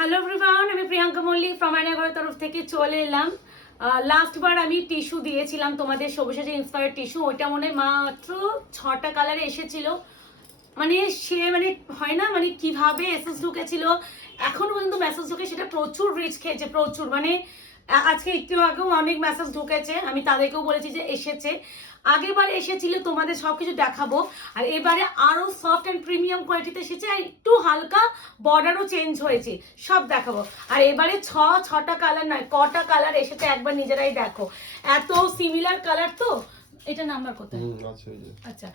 Hello everyone, আমি Priyanka Mallick from আয়নাঘরের তরফ থেকে চলে এলাম। লাস্ট বার আমি টিস্যু দিয়েছিলাম তোমাদের সবুজে ইন্সপায়ার্ড টিস্যু, ওইটা মনে হয় মাত্র 6টা কালারে এসেছিল। মানে সে মানে হয় না মানে কিভাবে এসএস ঢুকেছিল, এখনো পর্যন্ত মেসেজ ঢুকে, সেটা প্রচুর রিচ খেয়েছে প্রচুর। মানে আজকে একটু আগেও অনেক মেসেজ ঢুকেছে, আমি তাদেরকেও বলেছি যে এসেছে। আগেরবার এসেছিল তোমাদের সবকিছু দেখাবো, আর এবারে আরো সফট অ্যান্ড প্রিমিয়াম কোয়ালিটিতে এসেছে, আর একটু হালকা বর্ডারও চেঞ্জ হয়েছে, সব দেখাবো। আর এবারে ছটা কালার নয়, কটা কালার এসেছে একবার নিজেরাই দেখো। এত সিমিলার কালার তো, এটা নাম্বার কোথায়? আচ্ছা,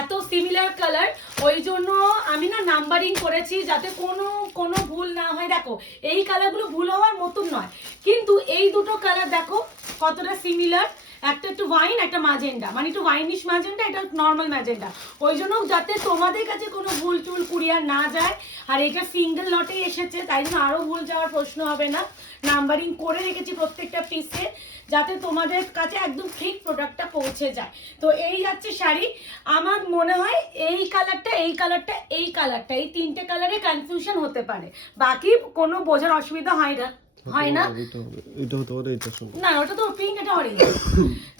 এত সিমিলার কালার, ওই জন্য আমি না নাম্বারিং করেছি যাতে কোনো কোনো ভুল না হয়। দেখো এই কালারগুলো ভুল হওয়ার মতন নয়, কিন্তু এই দুটো কালার দেখো কতটা সিমিলার। একটা একটু ওয়াইন, একটা ম্যাজেন্ডা, মানে একটু ওয়াইনিশ ম্যাজেন্ডা, এটা নর্মাল ম্যাজেন্ডা। ওই জন্য যাতে তোমাদের কাছে কোনো ভুল টুল কুরিয়ার না যায়, আর এটা সিঙ্গেল লটে এসেছে, তাই জন্য আরও ভুল যাওয়ার প্রশ্ন হবে না। নাম্বারিং করে রেখেছি প্রত্যেকটা পিসে, যাতে তোমাদের কাছে একদম ঠিক প্রোডাক্টটা পৌঁছে যায়। তো এই যাচ্ছে শাড়ি। আমার মনে হয় এই কালারটা, এই কালারটা, এই কালারটা, এই তিনটে কালারে কনফিউশন হতে পারে, বাকি কোনো বোঝার অসুবিধা হয় না। না, ওটা তো পিঙ্ক, এটা অরেঞ্জ।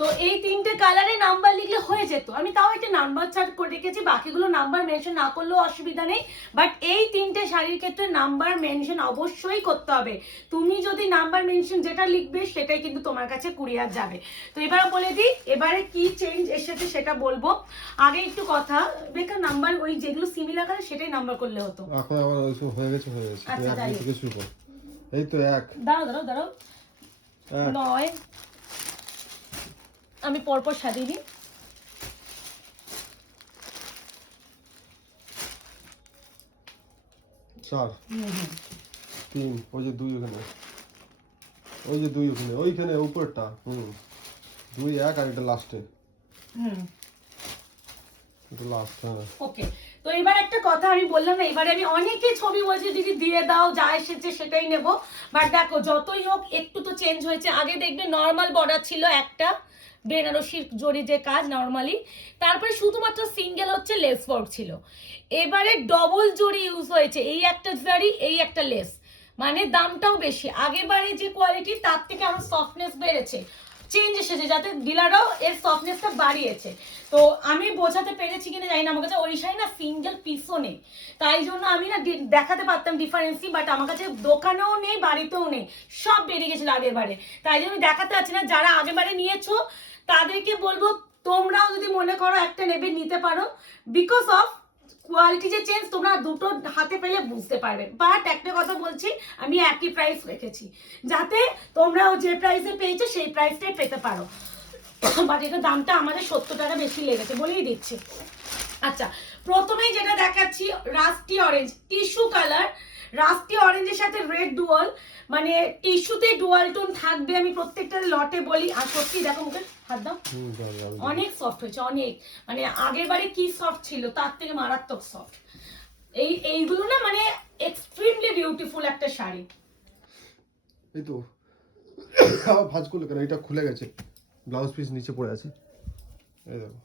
তো এই তিনটে কালারে নাম্বার লিখলে হয়ে যেত। আমি তাও একটা নাম্বার চার্ট করে রেখেছি, বাকিগুলো নাম্বার মেনশন না করলেও অসুবিধা নেই, বাট এই তিনটে শাড়ির ক্ষেত্রে নাম্বার মেনশন অবশ্যই করতে হবে। তুমি যদি নাম্বার মেনশন যেটা লিখবে সেটাই কিন্তু তোমার কাছে কুরিয়ার যাবে। তো এবার বলে দিই এবারে কি চেঞ্জ এসেছে সেটা বলবো। আগে একটু কথা, বেকার নাম্বার ওই যেগুলো সিমিলার কালার সেটাই নাম্বার করলে হতো। এখন আবার ওইসব হয়ে গেছে। আচ্ছা, তাই থেকে শুরু কর। এই তো এক, দাঁড়াও 9, আমি পরপর সাজিয়ে দিই। 4 3, ওই যে 2 ওখানে, ওই যে 2 ওখানে, ওইখানে উপরটা 2 1, আর এটা লাস্টে। এটা লাস্ট। হ্যাঁ, ওকে। তো এবার একটা কথা আমি বললাম না, এবারে আমি অনেকে ছবি বলছে দিদি দিয়ে দাও, যা এসেছে সেটাই নেব। বাট দেখো যতই হোক একটু তো চেঞ্জ হয়েছে। আগে দেখবে নর্মাল বর্ডার ছিল একটা, বেনারসির জড়ি যে কাজ নর্মালি, তারপরে শুধুমাত্র সিঙ্গেল হচ্ছে লেস ওয়ার্ক ছিল। এবারে ডবল জড়ি ইউজ হয়েছে, এই একটা জড়ি, এই একটা লেস, মানে দামটাও বেশি। আগেবারে যে কোয়ালিটি তার থেকে আরো সফটনেস বেড়েছে, চেঞ্জ এসেছে, যাতে ডিলাররাও এর সফটনেসটা বাড়িয়েছে। তো আমি বোঝাতে পেরেছি কিনা জানি না, আমার কাছে ওই শাড়ি না সিঙ্গেল পিসও নেই, তাই জন্য আমি না দেখাতে পারতাম ডিফারেন্সই, বাট আমার কাছে দোকানেও নেই, বাড়িতেও নেই, সব বেরিয়ে গেছিল আগের বারে, তাই জন্য আমি দেখাতে পারছি না। যারা আগের বারে নিয়েছো তাদেরকে বলবো তোমরাও যদি মনে করো একটা নেবে, নিতে পারো। বিকজ অফ কোয়ালিটি যে চেঞ্জ, তোমরা দুটো হাতে পেলে বুঝতে পারবে। বাট একটা কথা বলছি, আমি একই প্রাইস রেখেছি, যাতে তোমরাও যে প্রাইসে পেয়েছো সেই প্রাইসটাই পেতে পারো। বাট এটা দামটা আমাদের 70 টাকা বেশি লেগেছে, বলেই দিচ্ছি। আচ্ছা, প্রথমেই যেটা দেখাচ্ছি rusty orange tissue colour. Rusty অরেঞ্জের সাথে রেড ডুয়াল, মানে টিস্যুতে ডুয়াল টোন থাকবে, আমি প্রত্যেকটা লটে বলি। আর সত্যি দেখো, মুখে হাত দাও, অনেক সফট হয়েছে, অনেক। মানে আগের বারে কি সফট ছিল তার থেকে মারাত্মক সফট। এইগুলো না মানে এক্সট্রিমলি বিউটিফুল একটা শাড়ি। এই তো ভাঁজ করলে কেন? এটা খুলে গেছে, ব্লাউজ পিস নিচে পড়ে আছে। এই দেখো,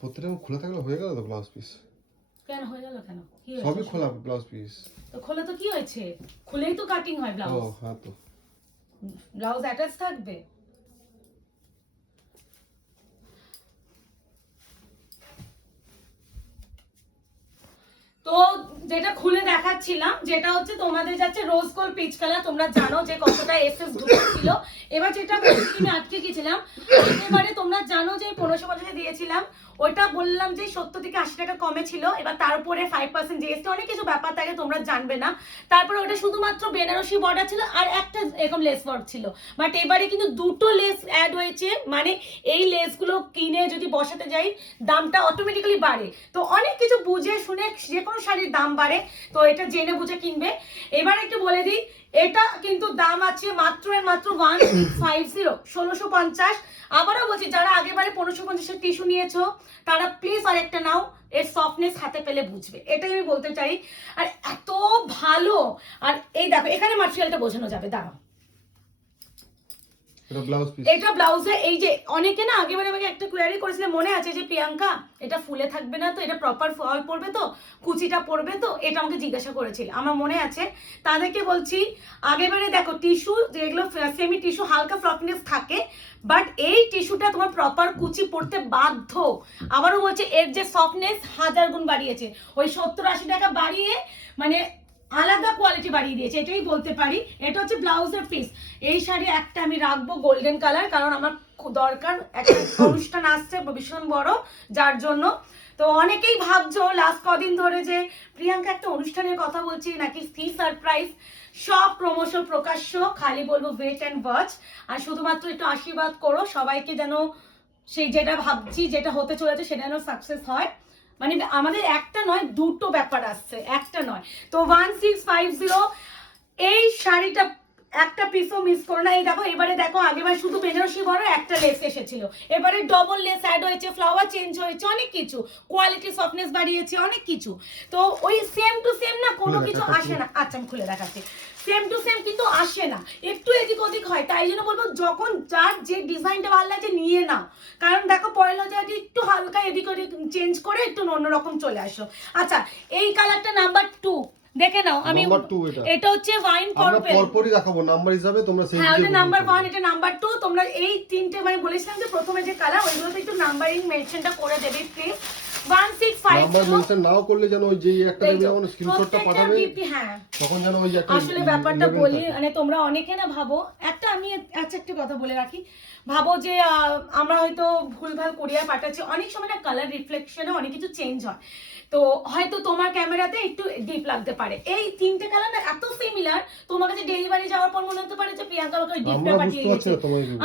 প্রত্যেকটা খোলা থাকলে হয়ে গেল তো ব্লাউজ পিস। কেন হয়ে গেল? কেন কি হয়েছে? সবই খোলা ব্লাউজ পিস। তো খোলা তো কি হয়েছে? খুলেই তো কাটিং হয় ব্লাউজ। ও হ্যাঁ, তো ব্লাউজ অ্যাটাচ থাকবে। তো যেটা খুলে দেখাচ্ছিলাম, যেটা হচ্ছে তোমাদের যাচ্ছে রোজ গোল্ড পিচ কালার। তোমরা জানো যে কতটা এসএস ঢুকেছিল। এবার যেটা বলছি, আমি আটকে গেছিলাম একেবারে, তোমরা জানো যে 1550 দিয়েছিলাম, ওইটা বললাম যে 70 থেকে 80 টাকা কমে ছিল। এবার তারপরে 5% জিএসটি, অনেক কিছু ব্যাপার থাকে তোমরা জানবে না। তারপরে ওটা শুধুমাত্র বেনারসি বর্ডার ছিল, আর একটা এরকম লেস ওয়ার্ক ছিল। বাট এবারে কিন্তু দুটো লেস অ্যাড হয়েছে, মানে এই লেসগুলো কিনে যদি বসাতে যাই দামটা অটোমেটিক্যালি বাড়ে। তো অনেক কিছু বুঝে শুনে যে কোনো শাড়ির দাম বাড়ে, তো এটা জেনে বুঝে কিনবে। এবার একটু বলে দিই, এটা কিন্তু দাম আছে মাত্র 1650, 1650। আবারও বলছি, যারা আগেবারে 1550 টিস্যু নিয়েছো তারা প্লিজ আরেকটা নাও, এর সফটনেস হাতে পেলে বুঝবে, এটাই আমি বলতে চাই। আর এত ভালো, আর এই দেখো এখানে ম্যাটেরিয়ালটা বোঝানো যাবে, দাঁড়াও। এটা ব্লাউজ পিস। এটা ব্লাউজে এই যে অনেকে না আগেবারে আমাকে একটা কোয়ারি করেছিল, মনে আছে যে প্রিয়াঙ্কা এটা ফুলে থাকবে না তো, এটা প্রপার ফল পড়বে তো, কুচিটা পড়বে তো, এটা আমাকে জিজ্ঞাসা করেছিল, আমার মনে আছে। তাদেরকে বলছি আগেবারে দেখো টিস্যু যেগুলো সেমি টিস্যু হালকা ফ্লফিনেস থাকে, বাট এই টিস্যুটা তোমার প্রপার কুচি পড়তে বাধ্য। আবারও বলছে এর যে সফটনেস 1000 গুণ বাড়িয়েছে, ওই 70-80 টাকা বাড়িয়ে মানে আলাদা কোয়ালিটি বাড়িয়ে দিয়েছে, এটাই বলতে পারি। এটা হচ্ছে ব্লাউজের পিস। এই শাড়ি একটা আমি রাখবো গোল্ডেন কালার, কারণ আমার দরকার, একটা অনুষ্ঠান আসছে ভীষণ বড়, যার জন্য। তো অনেকেই ভাবছো লাস্ট কদিন ধরে যে প্রিয়াঙ্কা একটা অনুষ্ঠানের কথা বলছি নাকি, ফি সারপ্রাইজ, সব প্রমোশন প্রকাশ্য, খালি বলবো ওয়েট অ্যান্ড ওয়াচ। আর শুধুমাত্র একটু আশীর্বাদ করো সবাইকে, যেন সেই যেটা ভাবছি যেটা হতে চলেছে সেটা যেন সাকসেস হয়। মানে আমাদের একটা নয় দুটো ব্যাপার আসছে, একটা নয়। তো 1650 এই শাড়িটা একটা পিসও মিস করো না। এই দেখো এবারে দেখো, আগেবার শুধু বেনারসি বড় একটা লেস এসেছিল, এবারে ডবল লেস অ্যাড হয়েছে, ফ্লাওয়ার চেঞ্জ হয়েছে, অনেক কিছু, কোয়ালিটি সফটনেস বাড়িয়েছে, অনেক কিছু। তো ওই সেম টু সেম না, কোনো কিছু আসে না। আচ্ছা আমি খুলে দেখাচ্ছি, সেম টু সেম কিন্তু আসে না, একটু এদিক ওদিক হয়। তাই জন্য বলবো যখন যার যে ডিজাইনটা ভালো লাগছে নিয়ে নাও, কারণ দেখো পয়লা জায়গাটি একটু হালকা এদিক ওদিক চেঞ্জ করে একটু অন্যরকম চলে আসো। আচ্ছা এই কালারটা নাম্বার 2 দেখে নাও। আমি এটা হচ্ছে ওয়াইন পার্পল, আমরা পরপরই দেখাবো নাম্বার হিসাবে, তোমরা সেই হ্যাঁ, এটা নাম্বার 1, এটা নাম্বার 2। তোমরা এই তিনটে মানে বলেছিলাম যে প্রথমে যে কালার ওইগুলোতে একটু নাম্বারিং মেনশনটা করে দেবে প্লিজ। 1650 নাম্বার মেনশন নাও করলে যেন ওই যে একটা দেবে, যখন স্ক্রিনশটটা পাঠাবে হ্যাঁ তখন যেন ওই যে একটা আসলে ব্যাপারটা বলি, মানে তোমরা অনেকে না ভাবো একটা, আমি আচ্ছা একটা কথা বলে রাখি, ভাবো যে আমরা হয়তো ভুলভাল কুরিয়ার পাঠাচ্ছি, অনেক সময় না কালার রিফ্লেকশনে অনেক কিছু চেঞ্জ হয়, তো হয়তো তোমার ক্যামেরাতে একটু ডিপ লাগতে পারে। এই তিনটে কালার না এত সিমিলার, তোমার কাছে ডেলিভারি যাওয়ার পর মনে হতে পারে যে প্রিয়াঙ্কা আমাকে ডিপটা পাঠিয়ে দিয়েছে।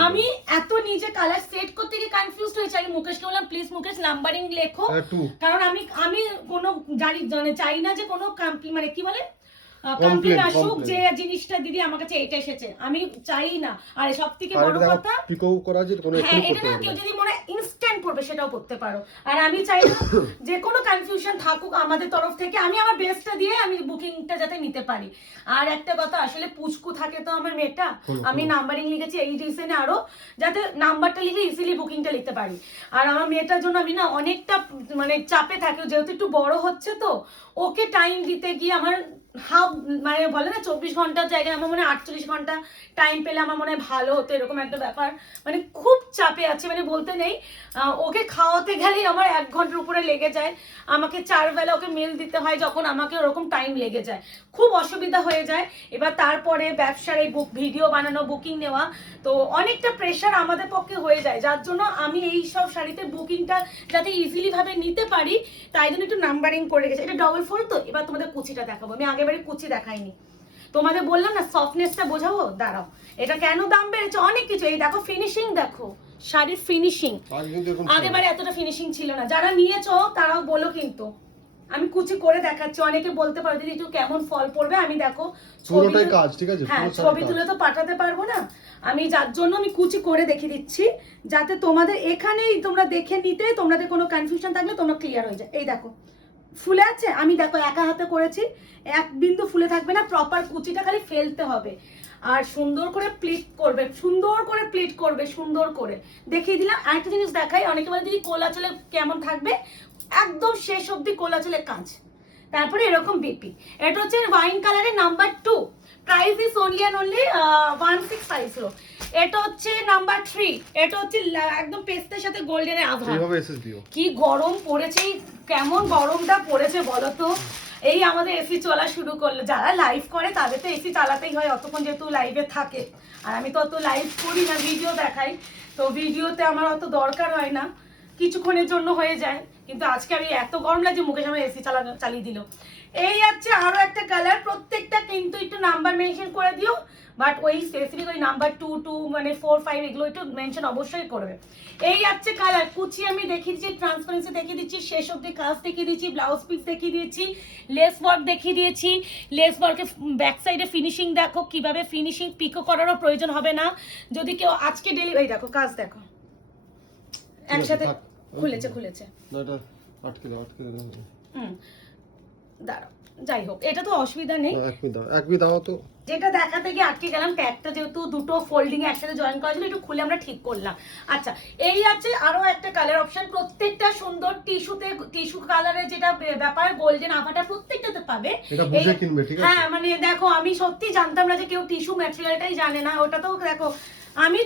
আমি এত নিজে কালার সেট করতে গিয়ে কনফিউজড হয়েছি। আমি মুকেশকে বললাম প্লিজ মুকেশ নাম্বারিং লেখো, কারণ আমি কোনো জানি চাই না যে কোনো মানে কি বলে কমপ্লেন আসুক যে জিনিসটা দিদি আমার কাছে এটা এসেছে, আমি চাই না। আর সব থেকে বড় কথা পিকো করা যে কোনো হ্যাঁ, এটা না কেউ যদি মনে ইনস্ট্যান্ট পড়বে সেটাও করতে পারো। আর আমি চাই না যে কোনো কনফিউশন থাকুক আমাদের তরফ থেকে, আমি আমার বেস্টটা দিয়ে আমি বুকিংটা যাতে নিতে পারি। আর একটা কথা, আসলে পুচকু থাকে তো আমার মেয়েটা, আমি নাম্বারিং লিখেছি এই রিজনে আরো, যাতে নাম্বারটা লিখে ইজিলি বুকিংটা লিখতে পারি। আর আমার মেয়েটার জন্য আমি না অনেকটা মানে চাপে থাকি, যেহেতু একটু বড় হচ্ছে, তো ওকে টাইম দিতে গিয়ে আমার হাফ মানে বলে না 24 ঘন্টার জায়গায় আমার মনে হয় 48 ঘন্টা টাইম পেলে আমার মনে হয় ভালো হতো, এরকম একটা ব্যাপার। মানে খুব চাপে আছে, মানে বলতে নেই। ওকে খাওয়াতে গেলেই আমার 1 ঘন্টার উপরে লেগে যায়, আমাকে 4 বেলা ওকে মিল দিতে হয়, যখন আমাকে ওরকম টাইম লেগে যায়, খুব অসুবিধা হয়ে যায়। এবার তারপরে ব্যবসার এই ভিডিও বানানো, বুকিং নেওয়া, তো অনেকটা প্রেশার আমাদের পক্ষে হয়ে যায়, যার জন্য আমি এই সব শাড়িতে বুকিংটা যাতে ইজিলি ভাবে নিতে পারি, তাই জন্য একটু নাম্বারিং করে গেছে। এটা ডবল ফোল্ড তো, এবার তোমাদের কুচিটা দেখাবো। আমি আগেবারে কুচি দেখাইনি, তোমাদের বললাম না সফটনেসটা বোঝাবো, দাঁড়াও। এটা কেন দাম বেড়েছে, অনেক কিছু। এই দেখো ফিনিশিং, দেখো শাড়ির ফিনিশিং, আগেবারে এতটা ফিনিশিং ছিল না। যারা নিয়েছো তারাও বলো, কিন্তু আমি কুচি করে দেখাচ্ছি। অনেকে বলতে পারো দিদি একটু কেমন ফল পড়বে, আমি দেখো পুরোটাই কাজ, ঠিক আছে, হ্যাঁ ছবি তুলে তো পাঠাতে পারবো না আমি, যার জন্য আমি কুচি করে দেখিয়ে দিচ্ছি, যাতে তোমাদের এখানেই তোমরা দেখে নিতে তোমাদের কোনো কনফিউশন থাকলে তোমরা ক্লিয়ার হয়ে যায়। এই দেখো ফুলে আছে, আমি দেখো একা হাতে করেছি, এক বিন্দু ফুলে থাকবে না, প্রপার কুচিটা খালি ফেলতে হবে। আর সুন্দর করে প্লিট করবে, সুন্দর করে প্লিট করবে, সুন্দর করে দেখিয়ে দিলাম। আরেকটা জিনিস দেখাই, অনেকে বলে দিদি কোলাচলে কেমন থাকবে, একদম শেষ অবধি কোলাচলের কাজ, তারপরে এরকম বিপি। এটা হচ্ছে ওয়াইন কালারের number 2, price is only and only 1650। এটা হচ্ছে নাম্বার 3, এটা হচ্ছে একদম পেস্টের সাথে গোল্ডেনের আভা। কি গরম পড়েছে, কেমন গরমটা পড়েছে বলো তো। এই আমাদের এসি চলা শুরু করলো, যারা লাইভ করে তাদের তো এসি চালাতেই হয় অতক্ষণ, যেহেতু লাইভে থাকে। আর আমি তো অত লাইভ করি না, ভিডিও দেখাই, তো ভিডিওতে আমার অত দরকার হয় না, কিছুক্ষণের জন্য হয়ে যায়। কিন্তু আজকে আমি এত গরম লাগছে, মুকেশ আমার এসি চালিয়ে দিল। এই আছে আরো একটা কালার, প্রত্যেকটা কিন্তু একটু নাম্বার মেনশন করে দিও, বাট ওই স্পেসিফিক ওই নাম্বার 2 2 মানে 4 5 এগুলো একটু মেনশন অবশ্যই করবে। এই আছে কালার, কুচি আমি দেখিয়ে দিচ্ছি, ট্রান্সপারেন্সি দেখিয়ে দিচ্ছি, শেষ অব্দি কাজ দেখিয়ে দিচ্ছি, ব্লাউজ পিস দেখিয়ে দিয়েছি, লেস ওয়ার্ক দেখিয়ে দিয়েছি। লেস ওয়ার্কের ব্যাক সাইডে ফিনিশিং দেখো, কিভাবে ফিনিশিং, পিকো করারও প্রয়োজন হবে না। যদি কেউ আজকে ডেলিভারি, দেখো কাজ দেখো একসাথে খুলেছে, না এটা আটকে দাও, আটকে দাও। দাঁড়াও, যাই হোক এটা তো অসুবিধা নেই। একবি দাও তো। যেটা দেখাতে গিয়ে আটকে গেলাম, ট্যাগটা যেহেতু দুটো ফোল্ডিং একসাথে জয়েন করা ছিল, একটু খুলে আমরা ঠিক করলাম। আচ্ছা, এই আছে আরো একটা কালার অপশন, প্রত্যেকটা সুন্দর টিস্যুতে, টিস্যু কালারের যেটা ব্যাপার গোল্ডেন আভাটা প্রত্যেকটাতে পাবে। এটা বুঝে কিনবে, ঠিক আছে? হ্যাঁ মানে দেখো, আমি সত্যি জানতাম না যে কেউ টিস্যু ম্যাটেরিয়ালটাই জানে না। ওটা তো দেখো আমি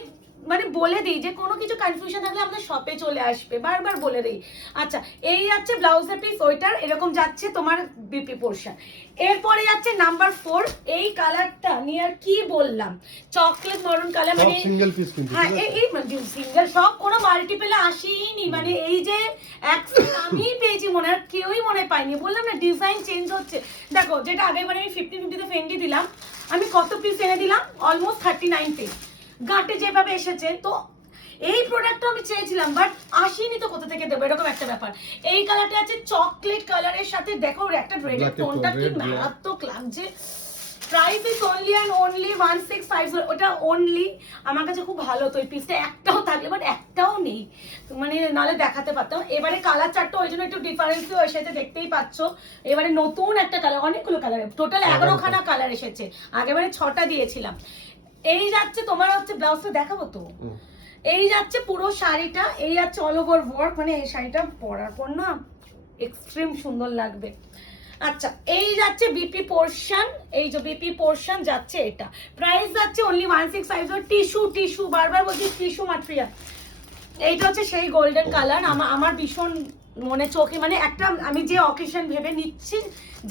মানে বলে দিই যে কোনো কিছু কনফিউশন থাকলে আমাদের শপে চলে আসবে, বারবার বলে দিই। আচ্ছা, এই যাচ্ছে ব্লাউজের পিস, ওইটার এরকম যাচ্ছে তোমার বিপি পোর্শন। এরপরে যাচ্ছে নাম্বার 4, এই কালারটা নিয়ে আর কি বললাম, চকলেট মরুন কালার, মানে সিঙ্গেল পিস কিন্তু, হ্যাঁ এই সিঙ্গেল, সব কোনো মাল্টিপলে আসেইনি, মানে এই যে একসাথে আমি পেয়েছি, মনে হয় কেউই মনে পাইনি। বললাম না ডিজাইন চেঞ্জ হচ্ছে। দেখো যেটা আগের মানে আমি 50-50 ফেন্ডি দিলাম, আমি কত পিস এনে দিলাম, অলমোস্ট 39 পিস গাঁটে যেভাবে এসেছে। তো এই প্রোডাক্টটা আমি চেয়েছিলাম বাট আসেনি, তো কোথা থেকে দেবো, এরকম একটা ব্যাপার। এই কালারটা আছে চকলেট কালারের সাথে, দেখো একটা রেডের টোনটা কি মারাত্মক লাগছে। Price is only and only 1650। ওটা অনলি আমার কাছে খুব ভালো, তো এই পিসটা একটাও থাকলে, বাট একটাও নেই, মানে নালে দেখাতে পারতাম। এবারে কালার চারটা ওই জন্য একটু ডিফারেন্সও এসেছে, দেখতেই পাচ্ছ। এবারে নতুন একটা কালার, অনেকগুলো কালার, টোটাল 11খানা কালার এসেছে, আগেবারে 6টা দিয়েছিলাম। এই যাচ্ছে তোমার হচ্ছে ব্লাউজটা দেখাবো তো, এই যাচ্ছে পুরো শাড়িটা, এই যাচ্ছে অল ওভার ওয়ার্ক, মানে এই শাড়িটা পরার পর না এক্সট্রিম সুন্দর লাগবে। আচ্ছা, এই যাচ্ছে বিপি পোর্শন, এই যে বিপি পোর্শন যাচ্ছে, এটা প্রাইস যাচ্ছে অনলি 1650। টিস্যু বারবার বলছি টিস্যু ম্যাটেরিয়াল। এইটা হচ্ছে সেই গোল্ডেন কালার, আমার ভীষণ মনে চোখে, মানে একটা আমি যে অকেশন ভেবে নিচ্ছি,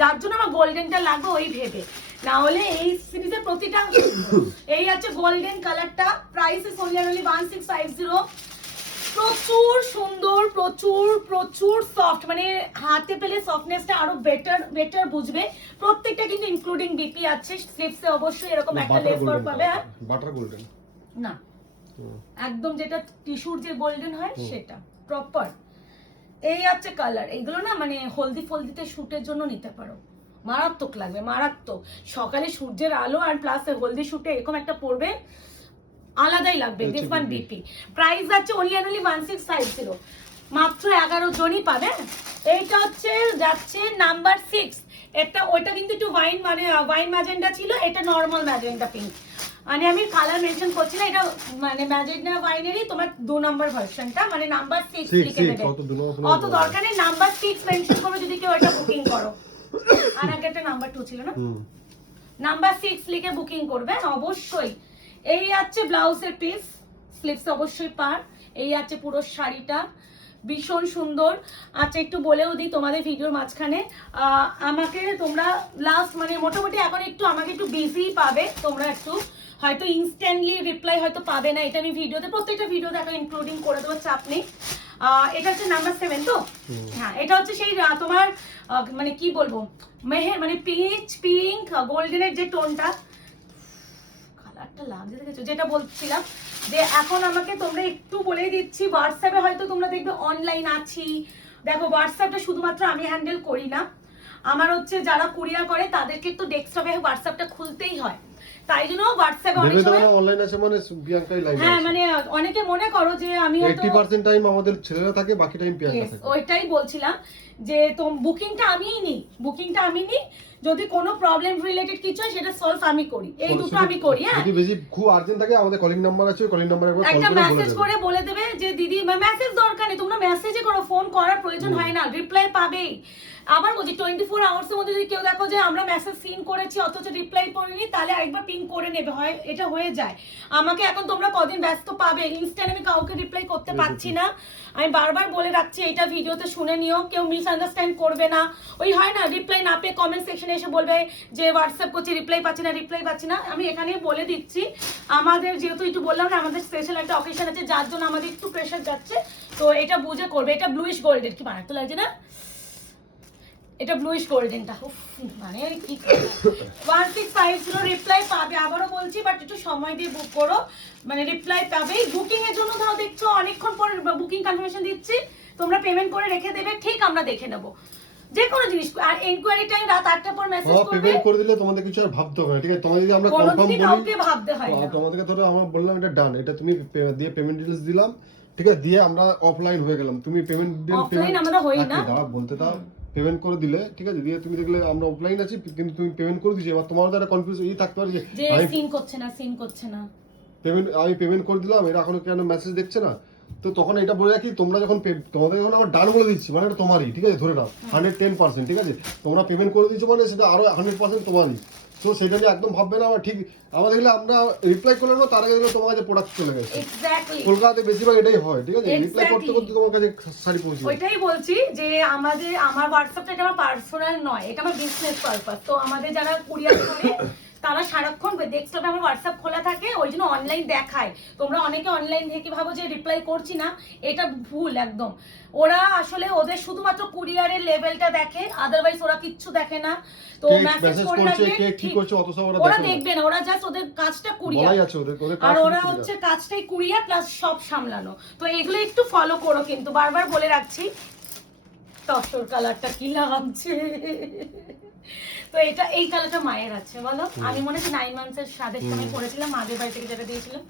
যার জন্য আমার গোল্ডেনটা লাগবে ওই ভেবে, না হলে এই সিরিজের প্রতিটা। এই আছে গোল্ডেন কালারটা, প্রাইস ইজ অনলি 1650। প্রচুর সুন্দর, প্রচুর সফট, মানে হাতে পেলে সফটনেসটা আরো বেটার বুঝবে। প্রত্যেকটা কিন্তু ইনক্লুডিং বিপি আছে, স্লিপসে অবশ্যই এরকম একটা লেস ওয়ার্ক পাবে। বাটার গোল্ডেন না, একদম যেটা টিস্যুর যে গোল্ডেন হয় সেটা প্রপার। এই আছে কালার, এইগুলো না মানে হলদি ফলদিতে শুটের জন্য নিতে পারো, মারাত্মক লাগবে, মারাত্মক। সকালে সূর্যের আলো আর প্লাস হলদি শুটে এরকম একটা পরবে, আলাদাই লাগবে। দিস ওয়ান বিপি, প্রাইস আছে অনলি অনলি 1650, মাত্র 11 জনই পাবে। এইটা হচ্ছে যাচ্ছে নাম্বার 6, এটা ওইটা কিন্তু একটু ওয়াইন মানে ওয়াইন ম্যাজেন্ডা ছিল, এটা নরমাল ম্যাজেন্ডা পিঙ্ক, মানে আমি কালার মেনশন করছি না, এটা মানে ম্যাজেন্ডা ওয়াইনেরই তোমার 2 নাম্বার ভার্সনটা, মানে নাম্বার 6 লিখে দেবে, অত দরকার নেই, নাম্বার 6 মেনশন করবে যদি কেউ এটা বুকিং করো। আর আগে একটা নাম্বার 2 ছিল না, নাম্বার 6 লিখে বুকিং করবে অবশ্যই। এই আছে ব্লাউজের পিস, স্লিভস অবশ্যই পার। এই আছে পুরো শাড়িটা, ভীষণ সুন্দর। আচ্ছা, একটু বলেও দিই তোমাদের ভিডিওর মাঝখানে, আমাকে তোমরা লাস্ট মানে মোটামুটি এখন একটু আমাকে একটু বিজি পাবে তোমরা, একটু হয়তো ইনস্ট্যান্টলি রিপ্লাই হয়তো পাবে না, এটা আমি ভিডিওতে প্রত্যেকটা ভিডিওতে এখন ইনক্লুডিং করে দেবো, চাপ নেই। এটা হচ্ছে নাম্বার 7 তো, হ্যাঁ এটা হচ্ছে সেই তোমার মানে কি বলবো, মেহের মানে পিচ পিঙ্ক গোল্ডেনের যে টোনটা, কালারটা লাগছে দেখেছো, যেটা বলছিলাম যে এখন আমাকে তোমরা একটু বলেই দিচ্ছি, হোয়াটসঅ্যাপে হয়তো তোমরা দেখবে অনলাইন আছি, দেখো হোয়াটসঅ্যাপটা শুধুমাত্র আমি হ্যান্ডেল করি না, আমার হচ্ছে যারা কুরিয়ার করে তাদেরকে তো ডেস্কটপে হোয়াটসঅ্যাপটা খুলতেই হয়, তাই জন্য হোয়াটসঅ্যাপে অনেক সময় অনলাইন আছে মানে প্রিয়াঙ্কাই লাইভ আছে। হ্যাঁ মানে অনেকে মনে করো যে আমি হয়তো 80% টাইম আমাদের ছেলেরা থাকে, বাকি টাইম প্রিয়াঙ্কা থাকে। ওইটাই বলছিলাম যে তো বুকিংটা আমিই নিই, যদি কোনো প্রবলেম রিলেটেড কিছু হয় সেটা সলভ আমি করি, এই দুটো আমি করি। হ্যাঁ, যদি বেশি খুব আর্জেন্ট থাকে আমাদের কলিং নাম্বার আছে, কলিং নাম্বারে একবার কল একটা করে মেসেজ করে বলে দেবে যে দিদি, মেসেজ দরকার নেই, তোমরা মেসেজে করো, ফোন করার প্রয়োজন হয় না, রিপ্লাই পাবেই। আবার বলছি 24 আওয়ার্সের মধ্যে যদি কেউ দেখো যে আমরা মেসেজ সিন করেছি অথচ রিপ্লাই করিনি, তাহলে একবার পিং করে নেবে, হয় এটা হয়ে যায়। আমাকে এখন তোমরা কদিন ব্যস্ত পাবে, ইনস্ট্যান্ট আমি কাউকে রিপ্লাই করতে পারছি না, আমি বারবার বলে রাখছি, এটা ভিডিওতে শুনে নিও, কেউ মিসআন্ডারস্ট্যান্ড করবে না। ওই হয় না রিপ্লাই না পেয়ে কমেন্ট সেকশনে এসে বলবে যে হোয়াটসঅ্যাপ করছি রিপ্লাই পাচ্ছি না, আমি এখানেই বলে দিচ্ছি, আমাদের যেহেতু একটু বললাম না আমাদের স্পেশাল একটা অকেশন আছে যার জন্য আমাদের একটু প্রেশার যাচ্ছে, তো এটা বুঝে করবে। এটা ব্লুইশ গোল্ডেন, কি মারাত্মক লাগছে না, এটা ব্লুইশ গোল্ডেনটা, মানে কি 1650 রিপ্লাই পাবে, আবারও বলছি, বাট একটু সময় দিয়ে বুক করো, মানে রিপ্লাই পাবে। বুকিং এর জন্য ধরো দেখছো অনেকক্ষণ পর বুকিং কনফার্মেশন দিচ্ছি, তোমরা পেমেন্ট করে রেখে দেবে, ঠিক আমরা দেখে নেব যে কোনো জিনিস। আর এনকোয়ারি টাইম রাত 8টার পর মেসেজ করবে, পেমেন্ট করে দিলে তোমাদের কিছু আর ভাবতে হবে না, ঠিক আছে? তোমাদের যদি আমরা কনফার্ম বলি, কাউকে ভাবতে হয় না, তোমাদেরকে ধরো আমরা বললাম এটা ডান, এটা তুমি দিয়ে পেমেন্ট ডিটেইলস দিলাম, ঠিক আছে, দিয়ে আমরা অফলাইন হয়ে গেলাম, তুমি পেমেন্ট অফলাইন আমরা হই না, দাঁড়া বলতে দাও, পেমেন্ট করে দিলে, ঠিক আছে, দিয়ে তুমি দেখলে আমরা অফলাইন আছি কিন্তু তুমি পেমেন্ট করে দিয়েছো, এবার তোমারও তো একটা কনফিউজ থাকতে পারে যে আমি সিন করছে না পেমেন্ট করে দিলাম, এরা এখনো কেন মেসেজ দেখছে না। তো তখন এটা বলে রাখি, তোমরা যখন তোমাদের যখন আমার ডান বলে দিচ্ছি মানে এটা তোমারই, ঠিক আছে, ধরে নাও 110%, ঠিক আছে, তোমরা পেমেন্ট করে দিচ্ছ মানে সেটা আরো 100% তোমারই। তো সেটা নিয়ে একদম ভাববে না, আমার ঠিক আমরা দেখলে আমরা রিপ্লাই করলাম না, তার আগে দেখলে তোমার কাছে প্রোডাক্ট চলে গেছে। এক্স্যাক্টলি কলকাতাতে বেশিরভাগ এটাই হয়, ঠিক আছে, রিপ্লাই করতে করতে তোমার কাছে শাড়ি পৌঁছে যায়। ওইটাই বলছি যে আমার হোয়াটসঅ্যাপটা এটা আমার পার্সোনাল নয়, এটা আমার বিজনেস পারপাস। তো আমাদের যারা কুরিয়ার করে তারা সারাক্ষণ ডেস্কটপে আমার হোয়াটসঅ্যাপ খোলা থাকে, ওই জন্য অনলাইন দেখায়। তোমরা অনেকে অনলাইন থেকে ভাবো যে রিপ্লাই করছি না, এটা ভুল একদম। ওরা আসলে ওদের শুধুমাত্র কুরিয়ারের লেভেলটা দেখে, আদারওয়াইজ ওরা কিচ্ছু দেখে না। তো মেসেজ করে করছে রাখলে কে কি করছে অত সব ওরা দেখবে না, ওরা জাস্ট ওদের কাজটা কুরিয়ার, বলাই আছে ওদের আর ওরা হচ্ছে কাজটাই কুরিয়ার প্লাস সব সামলানো। তো এগুলো একটু ফলো করো, কিন্তু বারবার বলে রাখছি। তসর কালারটা কি লাগছে, তো এটা এই কালারটা মায়ের আছে বলো, আমি মনে হচ্ছে 9 মান্থসের স্বাদের সময় পরেছিলাম, মাদের বাড়ি থেকে যেটা দিয়েছিলাম।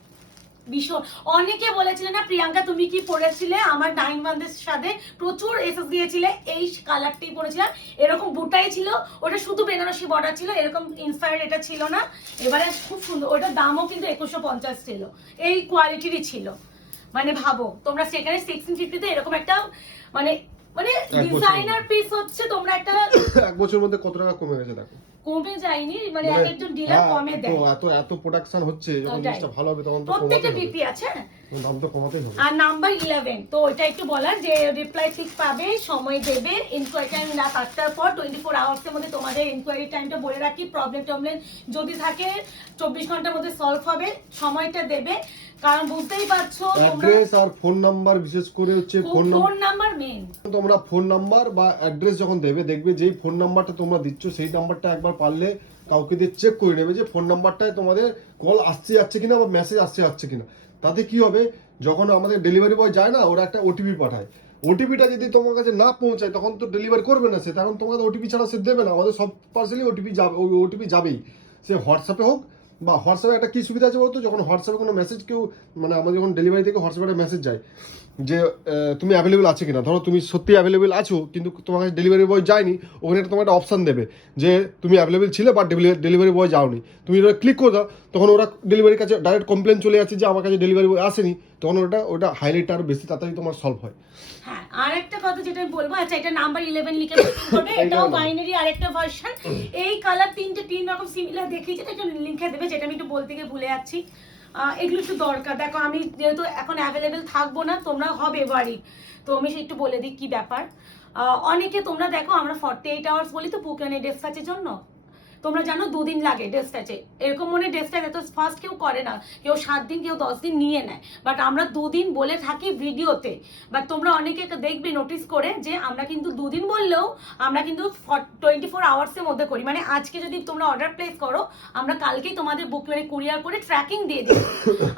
ভীষণ অনেকে বলেছিলে না প্রিয়াঙ্কা তুমি কি পরেছিলে, আমার 9 মান্থের সাথে প্রচুর এসএস দিয়েছিলে, এই কালারটাই পরেছিলাম, এরকম বুটাই ছিল, ওটা শুধু বেনারসি বর্ডার ছিল, এরকম ইন্সপায়ার্ড এটা ছিল না। এবারে খুব সুন্দর, ওটার দামও কিন্তু 2150 ছিল, এই কোয়ালিটিরই ছিল। মানে ভাবো তোমরা সেখানে 1650 এরকম একটা মানে মানে ডিজাইনার পিস হচ্ছে, তোমরা একটা এক বছরের মধ্যে কত টাকা কমে গেছে দেখো। কমে যায়নি, মানে এক একজন ডিলার কমে দেয়। তো এত প্রোডাকশন হচ্ছে, যখন জিনিসটা ভালো হবে তখন তো প্রত্যেকটা কমাতে বিক্রি আছে, হবে, দাম তো কমাতেই হবে। আর নাম্বার 11, তো ওইটা একটু বলার যে রিপ্লাই ঠিক পাবে, সময় দেবে, ইনকোয়ারি টাইম রাত 8টার পর 24 আওয়ার্সের মধ্যে তোমাদের ইনকোয়ারি টাইমটা বলে রাখি, প্রবলেম যদি থাকে 24 ঘন্টার মধ্যে সলভ হবে, সময়টা দেবে। কারণ বুঝতেই পারছো অ্যাড্রেস আর ফোন নাম্বার, বিশেষ করে হচ্ছে ফোন নাম্বার মেইন। তোমরা ফোন নাম্বার বা অ্যাড্রেস যখন দেবে, দেখবে যেই ফোন নাম্বারটা তোমরা দিচ্ছ সেই নাম্বারটা একবার পারলে কাউকে দিয়ে চেক করে নেবে যে ফোন নাম্বারটায় তোমাদের কল আসছে যাচ্ছে কিনা বা মেসেজ আসছে যাচ্ছে কিনা। তাতে কি হবে, যখন আমাদের ডেলিভারি বয় যায় না, ওরা একটা ওটিপি পাঠায়, ওটিপিটা যদি তোমার কাছে না পৌঁছায় তখন তো ডেলিভারি করবে না সে, তখন তোমাদের ওটিপি ছাড়া সে দেবে না। আমাদের সব পার্সেলই ওটিপি যাবে, ওই ওটিপি যাবেই, সে হোয়াটসঅ্যাপে হোক বা হোয়াটসঅ্যাপে একটা কি সুবিধা আছে বলতো, যখন হোয়াটসঅ্যাপে কোনো মেসেজ কেউ মানে আমাদের যখন ডেলিভারি থেকে হোয়াটসঅ্যাপে একটা মেসেজ যায় যে তুমি অ্যাভেলেবেল আছে কিনা, ধরো তুমি সত্যি অ্যাভেলেবেল আছো কিন্তু তোমার কাছে ডেলিভারি বয় যায়নি, ওখানে তোমার একটা অপশান দেবে যে তুমি অ্যাভেলেবেল ছিলে বাট ডেলিভারি বয় যাওনি। তুমি ওটা ক্লিক করে দাও, তখন ওরা ডেলিভারির কাছে ডাইরেক্ট কমপ্লেন চলে যাচ্ছে যে আমার কাছে ডেলিভারি বয় আসেনি, তখন ওটা হাইলাইটটা আরও বেশি তাড়াতাড়ি তোমার সলভ হয়। হ্যাঁ, আরেকটা কথা যেটা আমি বলবো, আচ্ছা এটা নাম্বার 11 লিখে করবে, এটাও বাইনারি আরেকটা ভার্সন। এই কালার তিন রকম সিমিলার দেখিয়েছে, এটা লিখে দেবে, যেটা আমি একটু বলতে গিয়ে ভুলে যাচ্ছি। এগুলো একটু দরকার, দেখো আমি যেহেতু এখন অ্যাভেলেবেল থাকবো না, তোমরা হবে বাড়ি, তো আমি একটু বলে দিই কি ব্যাপার। অনেকে তোমরা দেখো আমরা 48 আওয়ার্স বলি তো বুকিং ডেসপ্যাচের জন্য, তোমরা জানো 2 দিন লাগে ডেসপ্যাচে, এরকম মনে ডেসপ্যাচ এত ফাস্ট কেউ করে না, কেউ 7 দিন কেউ 10 দিন নিয়ে নেয়, বাট আমরা 2 দিন বলে থাকি ভিডিওতে। বাট তোমরা অনেকে দেখবে নোটিস করে যে আমরা কিন্তু 2 দিন বললেও আমরা কিন্তু 24 আওয়ার্সের মধ্যে করি, মানে আজকে যদি তোমরা অর্ডার প্লেস করো আমরা কালকেই তোমাদের বুক করে কুরিয়ার করে ট্র্যাকিং দিয়ে দিই।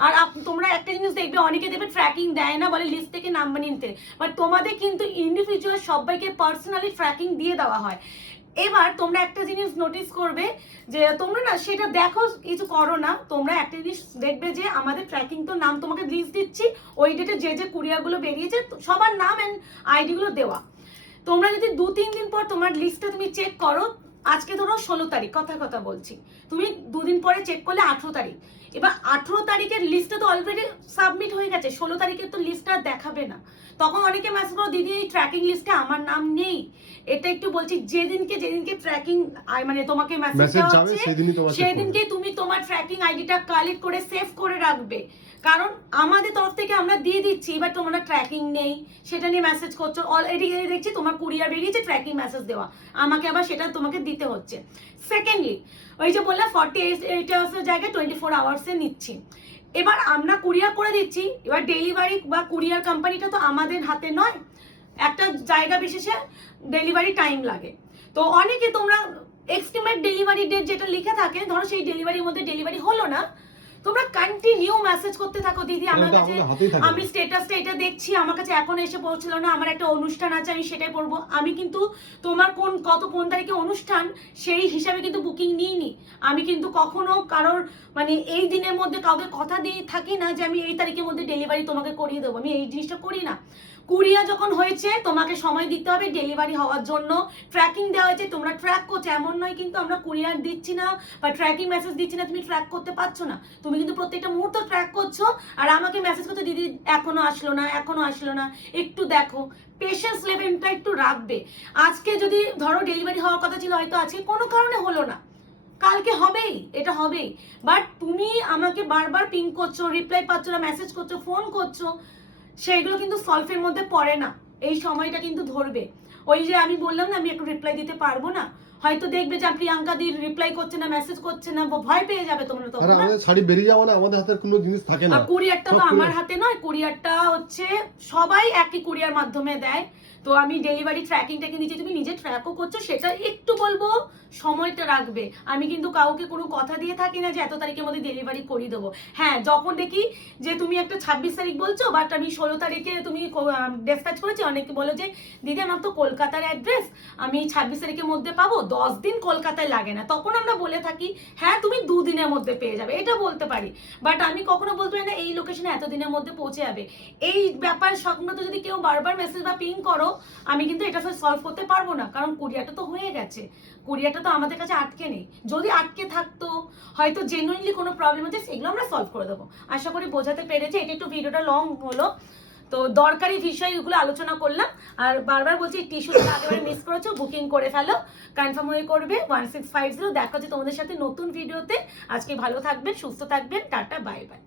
আর তোমরা একটা জিনিস দেখবে, অনেকে দেবে ট্র্যাকিং দেয় না, বলে লিস্ট থেকে নাম্বার নিতে, বাট তোমাদের কিন্তু ইন্ডিভিজুয়াল সবাইকে পার্সোনালি ট্র্যাকিং দিয়ে দেওয়া হয়। এবার তোমরা একটা জিনিস নোটিস করবে যে তোমরা না সেটা দেখো, কিছু করো না, তোমরা একটা জিনিস দেখবে যে আমাদের ট্র্যাকিং তো নাম তোমাকে লিস্ট দিচ্ছি, ওই ডেটে যে কুরিয়ারগুলো বেরিয়েছে সবার নাম অ্যান্ড আইডি গুলো দেওয়া। তোমরা যদি 2-3 দিন পর তোমার লিস্টটা তুমি চেক করো, আজকে ধরো 16 তারিখ, কথা বলছি, তুমি 2 দিন পরে চেক করলে 18 তারিখ, এবার 18 তারিখের লিস্টটা তো অলরেডি সাবমিট হয়ে গেছে, 16 তারিখের তো লিস্টটা দেখাবে না। তখন অনেকে মেসেজ করো দিদি এই ট্র্যাকিং লিস্টে আমার নাম নেই। এটা একটু বলছি, যেদিনকে ট্র্যাকিং মানে তোমাকে মেসেজ যাচ্ছে সেদিনকে তুমি তোমার ট্র্যাকিং আইডিটা কালেক্ট করে সেভ করে রাখবে, কারণ আমাদের তরফ থেকে আমরা দিয়ে দিচ্ছি, এবার তোমরা ট্র্যাকিং নেই সেটা নিয়ে মেসেজ করছো, অলরেডি দেখছি তোমার কুরিয়ার বেরিয়েছে ট্র্যাকিং মেসেজ দেওয়া, আমাকে আবার সেটা তোমাকে দিতে হচ্ছে। সেকেন্ডলি ওই যে বললাম 48 আওয়ার্সের জায়গায় 24 আওয়ার্সে নিচ্ছি, এবার আমরা কুরিয়ার করে দিচ্ছি, এবার ডেলিভারি বা কুরিয়ার কোম্পানিটা তো আমাদের হাতে নয়, একটা জায়গা বিশেষে ডেলিভারি টাইম লাগে। তো অনেকে তোমরা এস্টিমেট ডেলিভারি ডেট যেটা লিখে থাকে, ধরো সেই ডেলিভারির মধ্যে ডেলিভারি হলো না, তোমরা কন্টিনিউ মেসেজ করতে থাকো দিদি আমার কাছে, আমি স্ট্যাটাসটা এটা দেখছি, আমার কাছে এখন এসে পৌঁছলো না, আমার একটা অনুষ্ঠান আছে আমি সেটাই করবো, আমি কিন্তু তোমার কোন তারিখে অনুষ্ঠান সেই হিসাবে কিন্তু বুকিং নিইনি, আমি কিন্তু কখনো কারোর মানে এই দিনের মধ্যে কাউকে কথা দিয়ে থাকি না যে আমি এই তারিখের মধ্যে ডেলিভারি তোমাকে করিয়ে দেবো, আমি এই জিনিসটা করি না। কুরিয়ার যখন হয়েছে তোমাকে সময় দিতে হবে ডেলিভারি হওয়ার জন্য, ট্র্যাকিং দেওয়া হয়েছে, তোমরা ট্র্যাক করছো, এমন নয় কিন্তু আমরা কুরিয়ার দিচ্ছি না বা ট্র্যাকিং মেসেজ দিচ্ছি না তুমি ট্র্যাক করতে পারছো না, তুমি কিন্তু প্রত্যেকটা মুহূর্ত ট্র্যাক করছো। আর আমাকে মেসেজ করছো দিদি এখনো আসলো না, এখনো আসলো না, একটু দেখো। পেশেন্স লেভেলটা একটু রাখবে। আজকে যদি ধরো ডেলিভারি হওয়ার কথা ছিল, হয়তো আজকে কোনো কারণে হলো না, কালকে হবেই, এটা হবেই। বাট তুমি আমাকে বারবার পিং করছো, রিপ্লাই পাচ্ছ না, মেসেজ করছো, ফোন করছো, সেইগুলো কিন্তু সলভের মধ্যে পড়ে না। এই সময়টা কিন্তু ধরবে। ওই যে আমি বললাম না আমি একটু রিপ্লাই দিতে পারবো না, হয়তো দেখবে যে প্রিয়াঙ্কা দি রিপ্লাই করছে না, মেসেজ করছে না, ভয় পেয়ে যাবে তোমরা তখন। আরে আমাদের শাড়ি বেরিয়ে যাওয়া, না আমাদের হাতে কোনো জিনিস থাকে না। আর কুরিয়ারটা সব তো আমার কুরিয়ার। হাতে নয়, কুরিয়ারটা হচ্ছে সবাই একই কুরিয়ার মাধ্যমে দেয়। তো আমি ডেলিভারি ট্র্যাকিংটা কিন্তু দিচ্ছি, তুমি নিজে ট্র্যাকও করছো, সেটা একটু বলবো সময়টা রাখবে। আমি কিন্তু কাউকে কোনো কথা দিয়ে থাকি না যে এত তারিখের মধ্যে ডেলিভারি করিয়ে দেবো। হ্যাঁ, যখন দেখি যে তুমি একটা 26 তারিখ বলছো বাট আমি 16 তারিখে তুমি ডিসপ্যাচ করেছি, অনেকে বলো যে দিদি আমার তো কলকাতার অ্যাড্রেস, আমি 26 তারিখের মধ্যে পাবো, 10 দিন কলকাতায় লাগে না, তখন আমরা বলে থাকি হ্যাঁ তুমি 2 দিনের মধ্যে পেয়ে যাবে, এটা বলতে পারি। বাট আমি কখনো বলতে পারি না এই লোকেশনে এত দিনের মধ্যে পৌঁছে যাবে। এই ব্যাপার সংক্রান্ত যদি কেউ বারবার মেসেজ বা পিং করো, আমি কিন্তু এটা সলভ করতে পারবো না, কারণ কুরিয়ারটা তো হয়ে গেছে, কুরিয়ারটা তো আমাদের কাছে আটকে নেই। যদি আটকে থাকতো, হয়তো জেনুইনলি কোনো প্রবলেম হচ্ছে, সেগুলো আমরা সলভ করে দেবো। আশা করি বোঝাতে পেরেছি। এটা একটু ভিডিওটা লং হলো, তো দরকারি বিষয়গুলো আলোচনা করলাম। আর বারবার বলছি টিস্যুটা একেবারে মিস করেছো, বুকিং করে ফেলো, কনফার্ম হয়ে করবে 1650। দেখা হচ্ছে তোমাদের সাথে নতুন ভিডিওতে। আজকে ভালো থাকবেন, সুস্থ থাকবেন, টাটা, বাই বাই।